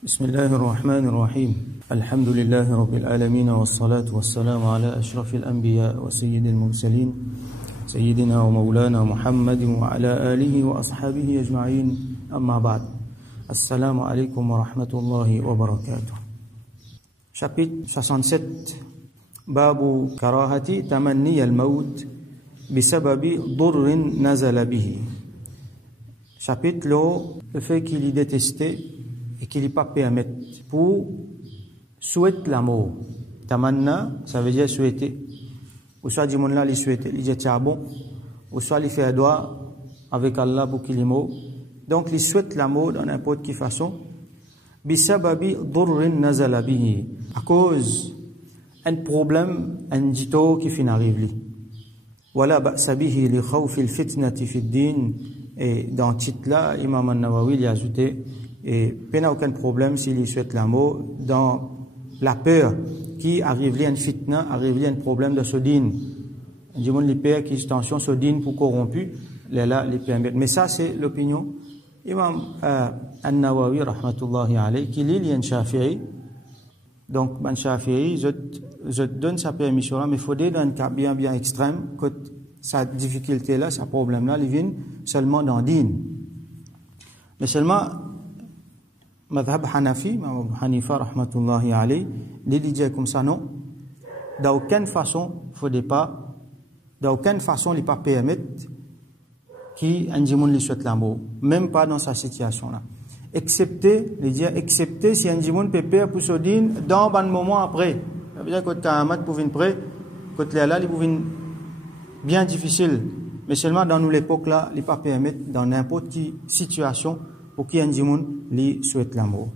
بسم الله الرحمن الرحيم الحمد لله رب العالمين والصلاة والسلام على أشرف الأنبياء وسيد المرسلين سيدنا ومولانا محمد وعلى آله وأصحابه أجمعين أما بعد السلام عليكم ورحمة الله وبركاته. Chapitre 67 باب كراهة تمني الموت بسبب ضر نزل به. Chapitre le fait qu'il y détestait et qu'il n'y pas permettre pour souhaiter la mort. Tamanna, ça veut dire souhaiter. Ou soit du monde là, il souhaite, il dit tiens bon. Ou soit il fait doigt avec Allah pour qu'il est mort. Donc il souhaite la mort dans n'importe quelle façon. Bisababi durrin nazala bihi. À cause un problème, un dito qui finit arrive lui. Wala ba'sa bihi li khawfi al-fitnati fi ad-din. Et dans le titre là, Imam An-Nawawi il a ajouté et il n'y a aucun problème s'il souhaite la mort dans la peur qui arrive là une fitna, arrive là un problème de sodine. Il y a des peurs qui tension sodine pour corrompu, là les permettre. Mais ça c'est l'opinion Imam An-Nawawi rahmatullahi alayhi qui lit un Shafi'i. Donc un Shafi'i je donne sa permission là, mais il faut dire dans un cas bien extrême que sa difficulté là, sa problème là, il vient seulement dans din. Mais seulement Madhab Hanafi, Imam Hanifa rahmatullahi alayhi, il dit comme ça non. D'aucune façon, il ne pas permettre qu'un djimoun lui souhaite la mort, même pas dans sa situation là. Excepté si un djimoun peut perdre pour ce din dans un moment après. Ça veut dire que Kahamat pour venir près, que là, il pour venir bien difficile. Mais seulement dans nous l'époque là, il ne pas permettre dans n'importe quelle situation pour qu'un djimoun lui souhaite la mort.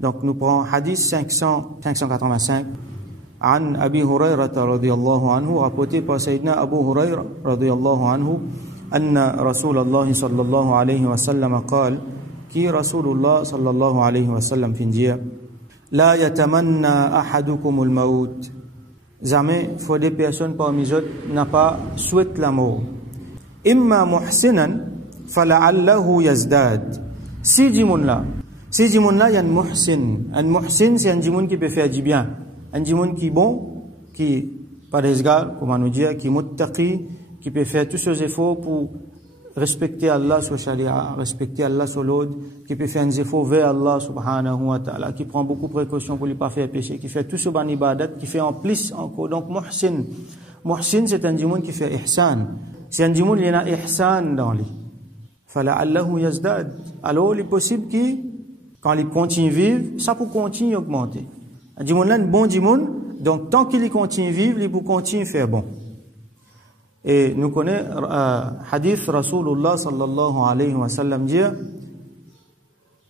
Donc nous prenons hadith 585 عن أبي هريرة رضي الله عنه rapporté par Sayyidina Abu Huraira رضي الله عنه أن رسول الله صلى الله عليه وسلم قال كي رسول الله صلى الله عليه وسلم في dire لا يتمنى أحدكم الموت. Jamais faut des personnes parmi eux n'a pas souhaite la mort. إما محسنا فلعله يزداد. Si djimoun là, il y a un muhsin. Un muhsin, c'est un djimoun qui peut faire du bien. Un djimoun qui est bon, qui parezgar, comment nous dire, qui est muttaqi, qui peut faire tous ses efforts pour respecter Allah sur sharia, respecter Allah sur l'autre, qui peut faire des efforts vers Allah subhanahu wa ta'ala, qui prend beaucoup de précautions pour ne pas faire péché, qui fait tout ce ban ibadat, qui fait en plus encore. Donc muhsin. Muhsin, c'est un djimoun qui fait ihsan. C'est un djimoun qui a ihsan dans lui. فَلَعَلَّهُ يَزْدَادُ. Alors, il est possible que, quand il continue à vivre, ça peut continuer à augmenter. Un djimoun là, un bon djimoun, donc tant qu'il continue à vivre, il peut continuer à faire bon. Et nous connaissons hadith Rasulullah sallallahu alayhi wa sallam dire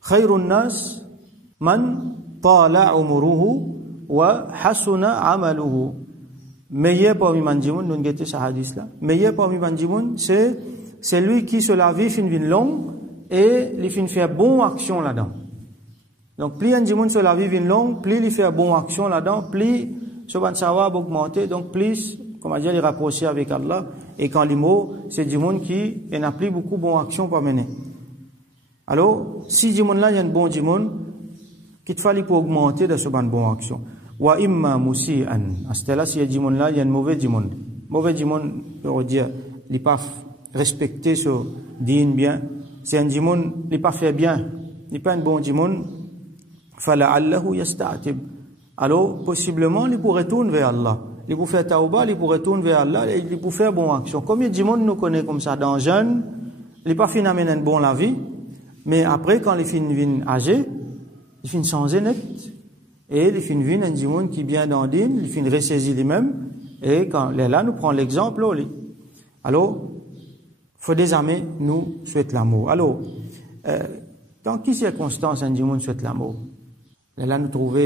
خَيْرُ النَّاسِ مَنْ طَالَ عُمُرُهُ وَحَسُنَ عَمَلُهُ. Meilleur parmi les djimoun, nous avons ce hadith là. Meilleur parmi les djimoun, c'est lui qui sur la vie fait une vie longue et il fait faire bonne action là-dedans. Donc plus un djimoun sur la vie une longue, plus il fait bonne action là-dedans, plus ce ban sawab augmenter, donc plus comment dire, il rapprocher avec Allah. Et quand il mot, c'est djimoun qui n'a plus beaucoup de bonne action pour mener. Alors si djimoun là il y a un bon djimoun, qu'il te fallait pour augmenter de ce ban bonne action. Wa imma musi'an. À ce là si djimoun là il y a un mauvais djimoun. Mauvais djimoun, on veut dire, il pas respecter ce din bien, c'est un djimoun, il n'est pas fait bien, il n'est pas un bon djimoun, fala'allahu yasta'tib. Alors, possiblement, il pourrait retourner vers Allah. Il pourrait faire tauba, il pourrait retourner vers Allah, il pourrait faire bonne action. Combien de djimoun nous connaît comme ça dans jeune, il n'est pas fin d'amener un bon la vie, mais après, quand il finit âgé, il finit changer net. Et il finit un djimoun qui est bien dans din, il finit ressaisir lui-même, et quand là, nous prenons l'exemple, alors, faut désormais nous souhaiter la mort. Alors, dans quelles circonstances un djimoun souhaite la mort? Là, nous trouvons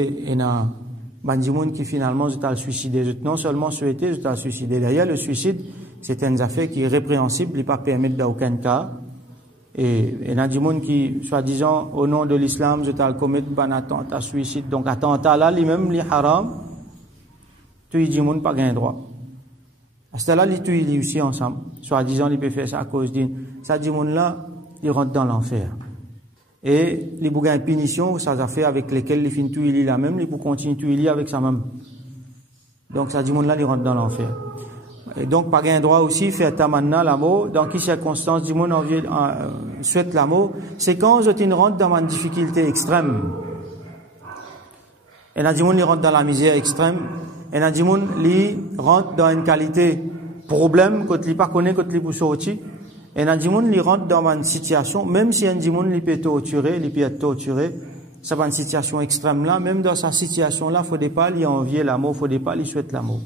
un djimoun qui finalement se suicidé. Non seulement souhaité, se suicidé. D'ailleurs, le suicide, c'est une affaire qui est répréhensible, il n'est pas permis dans aucun cas. Et un djimoun qui, soi-disant, au nom de l'islam, je commettre un attentat suicide. Donc, attentat là, lui-même, il est haram. Tout le djimoun pas gain droit. À ce là, ils aussi ensemble. Soit disant, ils peuvent faire ça à cause d'une. Ça, djimoun là, il rentre dans l'enfer. et les bougains de punition, ça a fait avec lesquels les fins tout il là même, les pour continuer tout il avec ça même. Donc ça dit monde là, il rentre dans l'enfer. Et donc pas gain droit aussi faire tamanna l'amour. Dans quelles circonstances du monde souhaite l'amour, c'est quand je rentre dans une difficulté extrême. Et là du monde il rentre dans la misère extrême. Et là du monde il rentre dans une qualité problème quand il pas connaît quand il pour sortir. Et là du monde il rentre dans une situation, même si un du monde il peut torturer, il peut être torturé. Ça va une situation extrême là, même dans sa situation là, faut pas lui envier l'amour, faut pas lui souhaiter l'amour.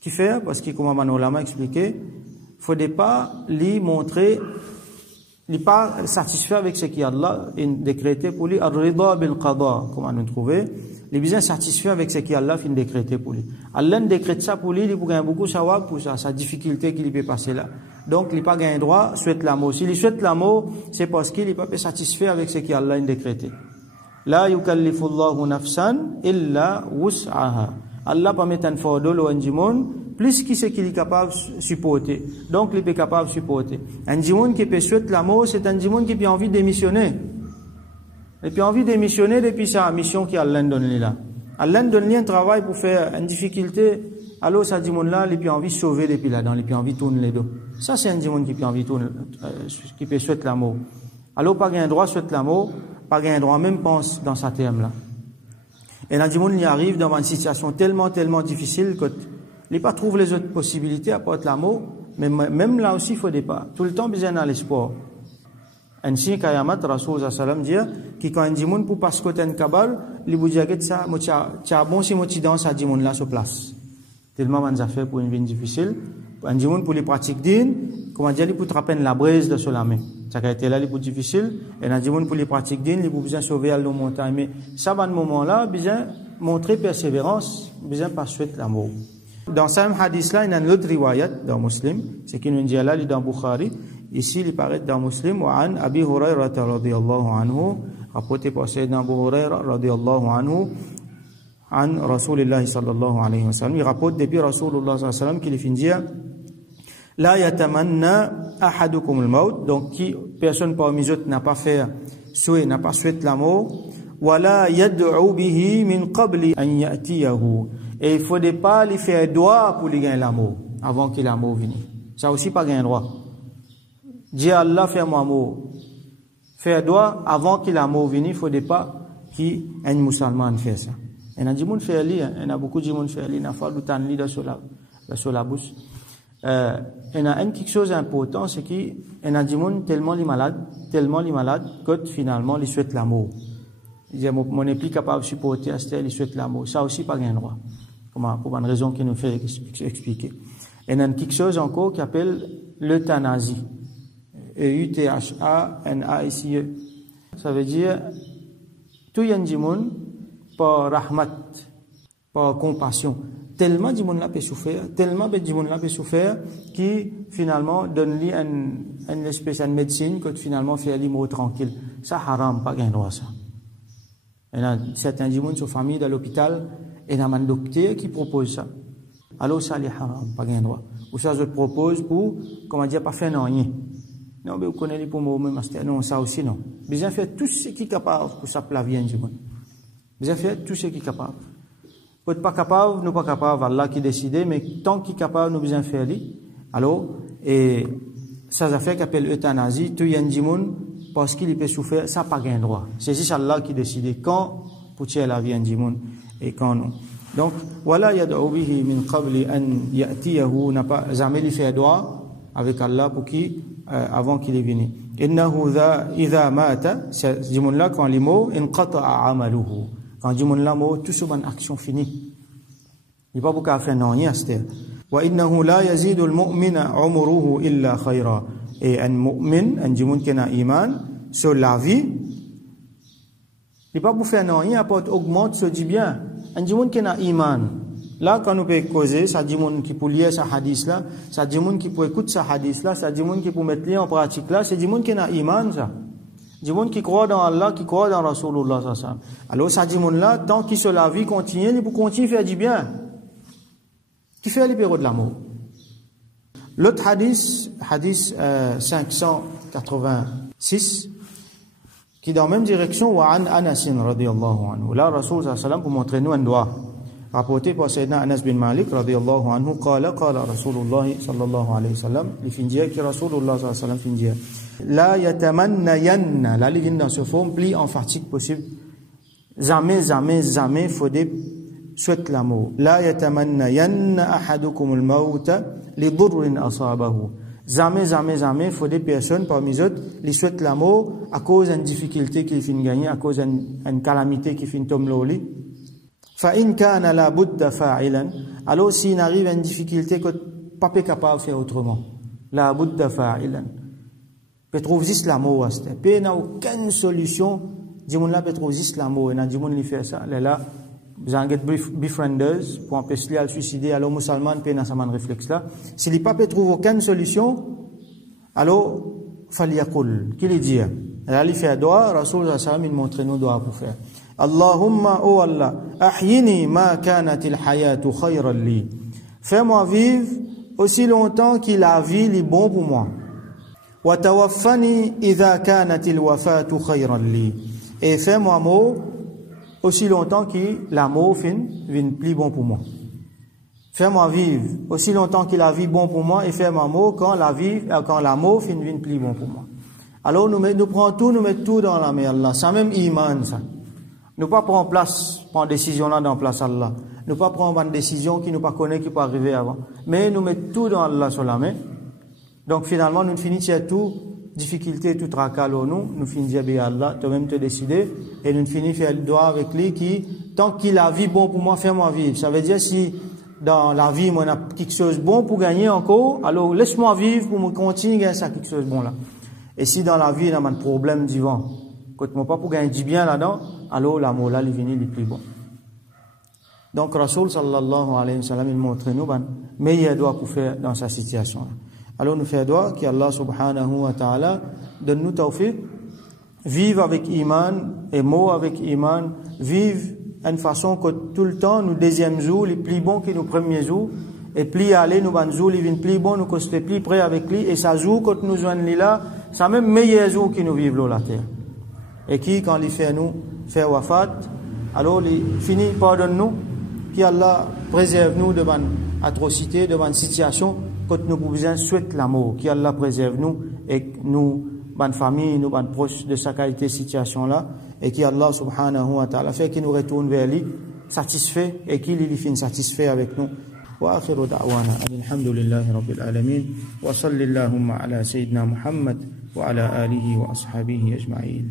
Qui fait, parce que comme Manola m'a expliqué, faut pas lui montrer, lui pas satisfait avec ce qu'il y a là, décrété pour lui, ar-rida bil qada, comme on nous trouvait, il est bien satisfait avec ce qu'il y a là, fin décrété pour lui. Allah décrète ça pour lui, il peut gagner beaucoup sawab pour ça, sa difficulté qu'il peut passer là. Donc, il pas gagné droit, souhaite l'amour. S'il souhaite l'amour, c'est parce qu'il n'est pas satisfait avec ce qu'il y a là, décrété. La yukallifu Allahu nafsan illa wus'aha. Allah pas mettre un fardeau au monde plus qui c'est qu'il est capable de supporter. Donc il est capable de supporter. Un monde qui peut souhaiter l'amour, c'est un monde qui a envie de démissionner. Et puis envie de démissionner depuis sa mission qui Allah donne là. Allah donne un travail pour faire une difficulté. Alors ça dit monde là, il a envie de sauver depuis là-dedans, il a envie de tourner les dos. Ça c'est un monde qui a envie de tourner, qui peut souhaiter l'amour. Alors pas gain droit souhaite l'amour. Pas gain droit, même pense dans sa terme là. Et là, du monde y arrive dans une situation tellement difficile que il pas trouve les autres possibilités à part l'amour, mais même là aussi il faut pas. Tout le temps besoin à l'espoir. Ainsi qu'Ayamat Rasoul sallam dit que quand un monde pour passer côté un cabal, il vous dit que ça, tu bon si tu dans ça monde là sur place. Tellement on a fait pour une vie difficile. Un monde pour les pratiques din, comment dire, pour trapper la braise de sur la main. Ça a été là les plus difficile. Et un monde pour les pratiques din, il vous besoin sauver à l'eau montagne. Mais ça va un moment là, besoin montrer persévérance, besoin pas souhaiter l'amour. Dans ce même hadith là, il y a une autre riwayat dans Muslim, c'est qu'il nous dit là, il est dans Bukhari. Ici, il paraît dans Muslim, wa an Abi Hurairah radiyallahu anhu, rapporté par Sayyidina Abu Hurairah radiyallahu anhu, an Rasulillah sallallahu alayhi wa sallam. Il rapporte depuis Rasulullah sallallahu alayhi wa sallam qu'il finit dire, la yatamanna ahadukum al-maut, donc qui personne parmi eux n'a pas fait souhait, n'a pas souhaité la mort, wala yad'u bihi min qabli an ya'tiyahu, et il faut pas lui faire droit pour lui gagner l'amour avant qu'il la mort vienne. Ça aussi pas gagner droit. Dire Allah fais-moi mort, faire droit avant qu'il la mort vienne, il faut pas qu'un musulman fait ça. Et a dit moun fait li, il y a beaucoup de monde fait li, n'a pas du temps li sur la bouche. Il y a quelque chose d'important, c'est qu'il y a des gens tellement les malades, que finalement, ils souhaitent l'amour. Ils disent, mon époux est capable de supporter à ce ils souhaitent l'amour. Ça aussi, pas gain droit. Pour une raison qui nous fait expliquer. Et il y a quelque chose encore qui appelle l'euthanasie. E-U-T-H-A-N-A-S-I-E. Ça veut dire, tout y a des gens, par rahmat, par compassion. Tellement du monde là peut souffrir, qui finalement donne lui une espèce de médecine que finalement fait lui mort tranquille. Ça haram, pas gain droit ça. Et là, certains du monde sont famille dans l'hôpital, et il y a un docteur qui propose ça. Alors ça, les haram, pas gain droit. Ou ça, je propose pour, comment dire, pas faire rien. Non, mais vous connaissez pour moi, non, ça aussi, non. Besoin faire tout ce qui est capable pour ça la vie du monde. Besoin faire tout ce qui est capable. Peut pas capable, nous pas capable, Allah qui décide, mais tant qu'il est capable, nous besoin faire lui. Alors, et ça fait qu'appelle euthanasie, tout y a un monde, parce qu'il peut souffrir, ça pas gain droit. C'est juste Allah qui décide quand, pour tuer la vie un monde, et quand non. Donc, voilà, yad'u bihi min qabli an ya'tiyahu, n'a pas jamais lui fait droit avec Allah pour qui, avant qu'il est venu. Innahu idha mata, ce monde là, quand il est mort, inqata'a amaluhu. Quand du monde là mort, tout ce bonne action finie. Il n'y a pas beaucoup à faire non rien à cette heure. Wa innahu la yazidu al-mu'mina 'umruhu illa khayra. Et un mu'min, un du monde qui a iman sur la vie, il n'y a pas beaucoup faire non rien à part augmente ce du bien. Un du monde qui a iman. Là quand nous peut causer, ça du monde qui peut lire ce hadith là, ça du monde qui peut écouter ce hadith là, ça du monde qui peut mettre en pratique là, c'est du monde qui a iman ça. Du monde qui croit dans Allah, qui croit dans Rasulullah sallallahu alayhi wa sallam. Alors, ça dit monde là, tant qu'il se la vie continue, il peut continuer à faire du bien. Qui fait les périodes de l'amour. L'autre hadith 586, qui dans la même direction, wa an Anas radiyallahu anhu. Là, Rasul sallallahu alayhi wa sallam, pour montrer nous un doigt. Rapporté par Sayyidina Anas bin Malik radiyallahu anhu, qala Rasulullah sallallahu alayhi wa sallam, li findia qui Rasulullah sallallahu alayhi wa sallam findia. La yatamannayanna, là, il vient dans ce forme, pli emphatique possible. Jamais, faudrait souhaite la mort. La yatamannayanna ahadukum al-mawta li durrin asabahu. Jamais, faut des personnes parmi eux, les souhaitent la mort à cause d'une difficulté qu'ils finissent gagner, à cause d'une calamité qui finit tomber l'oli. Fa in kana la budda fa'ilan. Alors s'il arrive à une difficulté que pas capable de faire autrement. La budda fa'ilan. Peut trouver juste la mort, peut n'a aucune solution. Dis-moi là peut trouver juste la mort, et n'a dis-moi lui faire ça. Là, vous avez befrienders pour empêcher à le suicider, alors musulman peut n'a ça réflexe là. Si les papes trouvent aucune solution, alors faliyakul, qu'il dit. Là il fait doigt, Rasul sallallahu alayhi wa sallam il montre nous doigt pour faire. Allahumma oh Allah, ahyini ma kanat al hayatu khayran li. Fais-moi vivre aussi longtemps que la vie est bon pour moi. Wa tawaffani idha kanat al wafatu khayran li. Et fais-moi mort aussi longtemps que la mort vient plus bon pour moi. Fais-moi vivre aussi longtemps que la vie bon pour moi et fais-moi mort quand la mort vient plus bon pour moi. Alors nous prenons tout, nous mettons tout dans la main Allah. Ça même iman ça. Nous pas prendre prendre décision là dans place Allah. Nous pas prendre une décision qui nous pas connaît qui peut arriver avant. Mais nous mettons tout dans Allah sur la main. Donc finalement nous finissons tout difficulté, tout tracas, nous finissons bien Allah, toi-même te décider, et nous finissons faire le doigt avec lui qui, tant qu'il a vie bon pour moi, fais-moi vivre. Ça veut dire si dans la vie, moi, on a quelque chose de bon pour gagner encore, alors laisse-moi vivre pour me continuer à gagner ça, quelque chose de bon là. Et si dans la vie, il y a un problème vivant, quand moi pas pour gagner du bien là-dedans, alors la mort là, il vient le plus bon. Donc, Rasul sallallahu alayhi wa sallam, il montre nous, meilleur doigt pour faire dans sa situation là. Alors nous faisons doigt qu'Allah subhanahu wa ta'ala donne nous tawfiq, vivre avec iman et mort avec iman, vivre d'une façon que tout le temps, nous deuxième jour, les plus bons que nos premiers jours, et plus aller, nous ban jour, les viennent plus bons, nous costons plus près avec lui, et ça jour, quand nous joignons là, c'est même meilleur jour que nous vivons la terre. Et qui, quand il fait nous, fait wafat, alors il finit, pardonne-nous, qu'Allah préserve nous de bonnes atrocités, de bonnes situations, quand nous pouvons souhaiter la mort, qu'Allah préserve nous et nous, bonne famille, nous, bonnes proches de sa qualité situation là, et qu'Allah subhanahu wa ta'ala fait qu'il nous retourne vers lui, satisfait, et qu'il finisse satisfait avec nous. Wa akhiru da'wana, alhamdulillahi rabbil alamin, wa salli Allahumma ala sayyidina Muhammad, wa ala alihi wa ashabihi ajma'in.